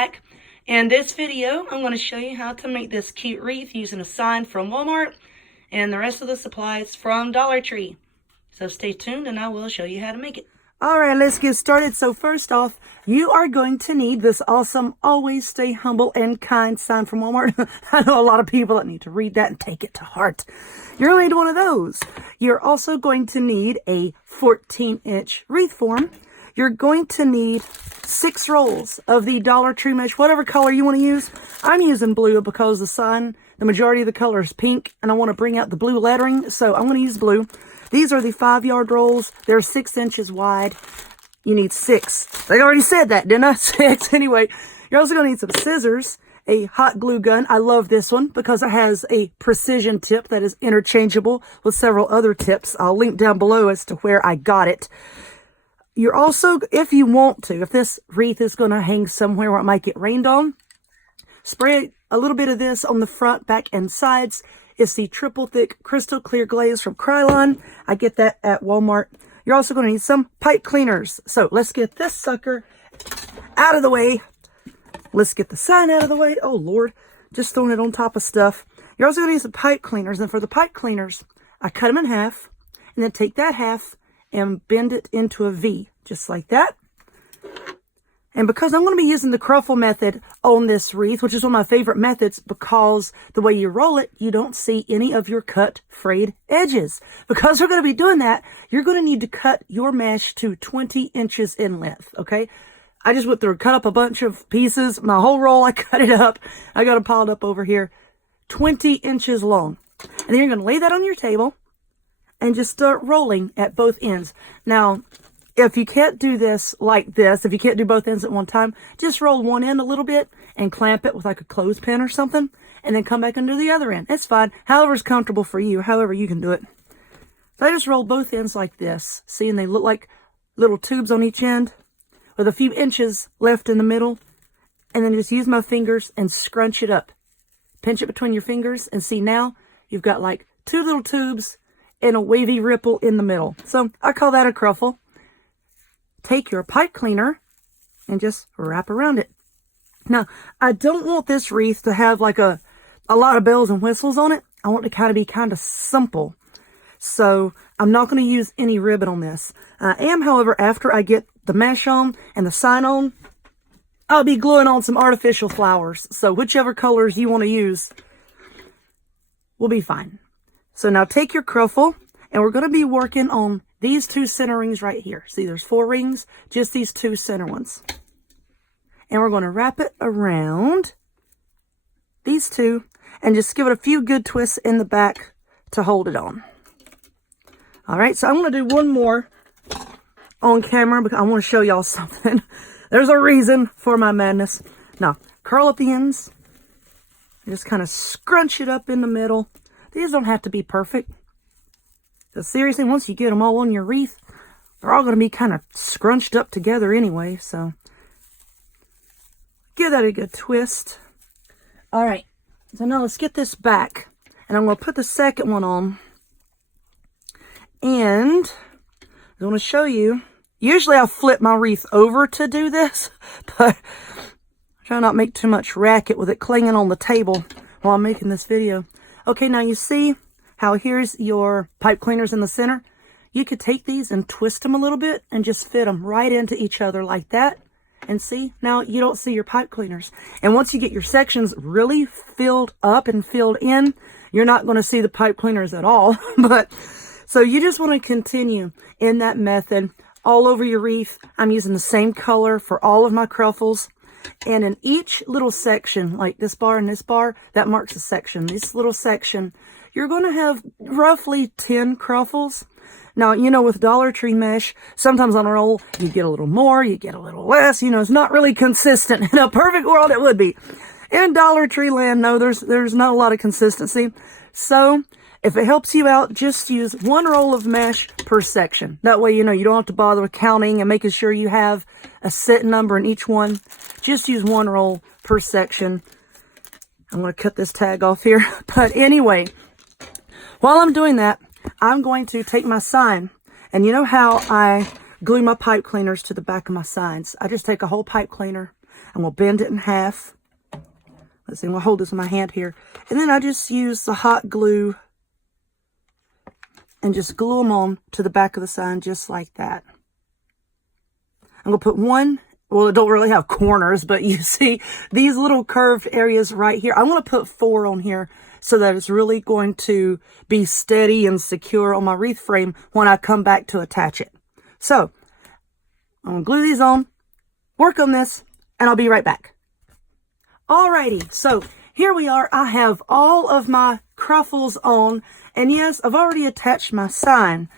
back. In this video, I'm going to show you how to make this cute wreath using a sign from Walmart and the rest of the supplies from Dollar Tree. So stay tuned and I will show you how to make it. Alright, let's get started. So first off, you are going to need this awesome always stay humble and kind sign from Walmart. I know a lot of people that need to read that and take it to heart. You're going to need one of those. You're also going to need a 14-inch wreath form. You're going to need 6 rolls of the Dollar Tree mesh, whatever color you want to use. I'm using blue because the sign, the majority of the color is pink, and I want to bring out the blue lettering, so I'm going to use blue. These are the 5-yard rolls. They're 6 inches wide. You need 6. I already said that, didn't I? 6. Anyway, you're also going to need some scissors, a hot glue gun. I love this one because it has a precision tip that is interchangeable with several other tips. I'll link down below as to where I got it. You're also, if you want to, if this wreath is going to hang somewhere where it might get rained on, spray a little bit of this on the front, back, and sides. It's the triple thick crystal clear glaze from Krylon. I get that at Walmart. You're also going to need some pipe cleaners. So let's get this sucker out of the way. Let's get the sign out of the way. Oh, Lord. Just throwing it on top of stuff. You're also going to need some pipe cleaners. And for the pipe cleaners, I cut them in half. And then take that half and bend it into a V. Just like that. And because I'm going to be using the Cruffle method on this wreath, which is one of my favorite methods, because the way you roll it, you don't see any of your cut frayed edges. Because we're going to be doing that, you're going to need to cut your mesh to 20 inches in length, okay? I just went through, cut up a bunch of pieces. My whole roll, I cut it up. I got it piled up over here. 20 inches long. And then you're going to lay that on your table and just start rolling at both ends. Now, if you can't do this like this, if you can't do both ends at one time, just roll one end a little bit and clamp it with like a clothespin or something, and then come back and do the other end. It's fine. However's comfortable for you, however you can do it. So I just rolled both ends like this. See, and they look like little tubes on each end with a few inches left in the middle. And then just use my fingers and scrunch it up. Pinch it between your fingers, and see now you've got like 2 little tubes and a wavy ripple in the middle. So I call that a cruffle. Take your pipe cleaner and just wrap around it. Now, I don't want this wreath to have like a lot of bells and whistles on it. I want it to be kind of simple. So I'm not going to use any ribbon on this. I am, however, after I get the mesh on and the sign on, I'll be gluing on some artificial flowers. So whichever colors you want to use will be fine. So now take your Cruffle, and we're going to be working on these 2 center rings right here. See, there's 4 rings, just these 2 center ones. And we're going to wrap it around these 2 and just give it a few good twists in the back to hold it on. All right, so I'm going to do one more on camera because I want to show y'all something. There's a reason for my madness. Now, curl up the ends. Just kind of scrunch it up in the middle. These don't have to be perfect. So seriously, once you get them all on your wreath, they're all going to be kind of scrunched up together anyway. So give that a good twist. All right. So now let's get this back. And I'm going to put the second one on. And I'm going to show you. Usually I flip my wreath over to do this. But I try not to make too much racket with it clanging on the table while I'm making this video. Okay, now you see how here's your pipe cleaners in the center. You could take these and twist them a little bit and just fit them right into each other like that. And see, now you don't see your pipe cleaners. And once you get your sections really filled up and filled in, you're not going to see the pipe cleaners at all. But so you just want to continue in that method all over your wreath. I'm using the same color for all of my Cruffles. And in each little section, like this bar and this bar, that marks a section. This little section, you're going to have roughly 10 Cruffles. Now, you know, with Dollar Tree mesh, sometimes on a roll, you get a little more, you get a little less. You know, it's not really consistent. In a perfect world, it would be. In Dollar Tree land, no, there's not a lot of consistency. So, if it helps you out, just use 1 roll of mesh per section. That way, you know, you don't have to bother with counting and making sure you have a set number in each one. Just use 1 roll per section. I'm going to cut this tag off here. But anyway, while I'm doing that, I'm going to take my sign. And you know how I glue my pipe cleaners to the back of my signs? I just take a whole pipe cleaner. and we'll bend it in half. Let's see, I'm going to hold this in my hand here. And then I just use the hot glue and just glue them on to the back of the sign just like that. I'm going to put one, well, it don't really have corners, but you see these little curved areas right here. I want to put 4 on here so that it's really going to be steady and secure on my wreath frame when I come back to attach it. So, I'm going to glue these on, work on this, and I'll be right back. Alrighty, so here we are. I have all of my Cruffles on, and yes, I've already attached my sign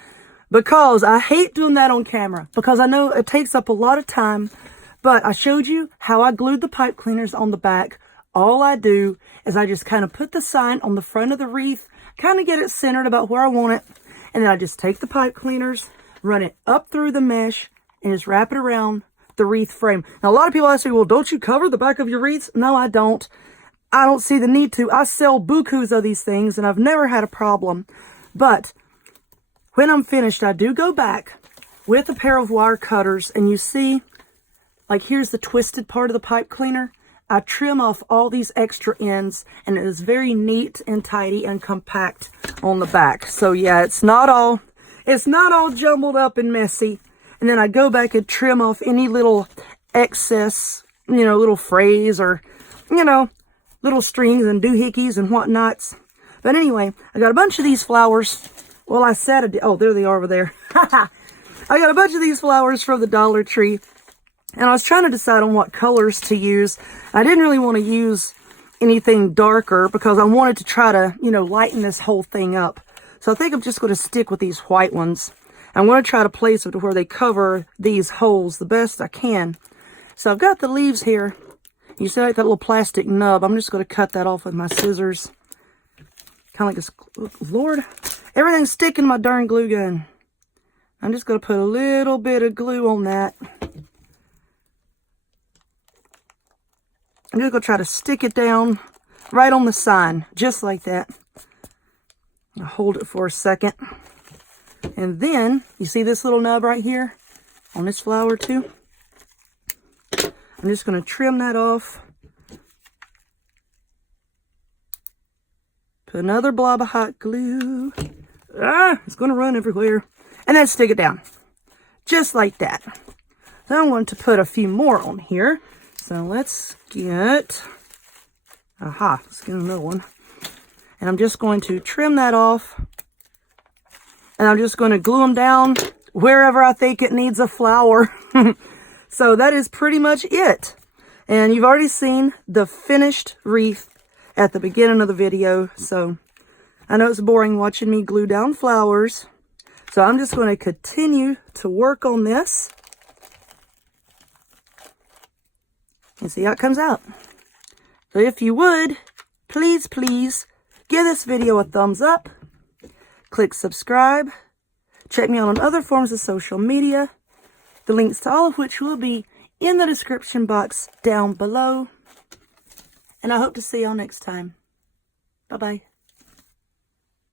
because I hate doing that on camera because I know it takes up a lot of time, but I showed you how I glued the pipe cleaners on the back. All I do is I just kind of put the sign on the front of the wreath, kind of get it centered about where I want it, and then I just take the pipe cleaners, run it up through the mesh, and just wrap it around the wreath frame. Now, a lot of people ask me, well, don't you cover the back of your wreaths? No, I don't. I don't see the need to. I sell bukus of these things, and I've never had a problem. But when I'm finished, I do go back with a pair of wire cutters, and you see, like here's the twisted part of the pipe cleaner. I trim off all these extra ends, and it is very neat and tidy and compact on the back. So yeah, it's not all jumbled up and messy. And then I go back and trim off any little excess, little frays or, little strings and doohickeys and whatnots. But anyway, I got a bunch of these flowers. Well, I said, oh, there they are over there. I got a bunch of these flowers from the Dollar Tree. And I was trying to decide on what colors to use. I didn't really want to use anything darker because I wanted to try to, lighten this whole thing up. So I think I'm just going to stick with these white ones. I'm going to try to place them to where they cover these holes the best I can. So I've got the leaves here. You see like that little plastic nub. I'm just going to cut that off with my scissors. Kind of like this. Lord, everything's sticking to my darn glue gun. I'm just going to put a little bit of glue on that. I'm just going to try to stick it down right on the sign, just like that. I'll hold it for a second. And then, you see this little nub right here on this flower too? I'm just going to trim that off. Put another blob of hot glue. It's going to run everywhere. And then stick it down. Just like that. So I'm going to put a few more on here. So let's get... let's get another one. And I'm just going to trim that off. And I'm just going to glue them down wherever I think it needs a flower. So that is pretty much it. And you've already seen the finished wreath at the beginning of the video. So I know it's boring watching me glue down flowers. So I'm just going to continue to work on this. And see how it comes out. So if you would, please give this video a thumbs up. Click subscribe. Check me out on other forms of social media. The links to all of which will be in the description box down below. And I hope to see y'all next time. Bye-bye.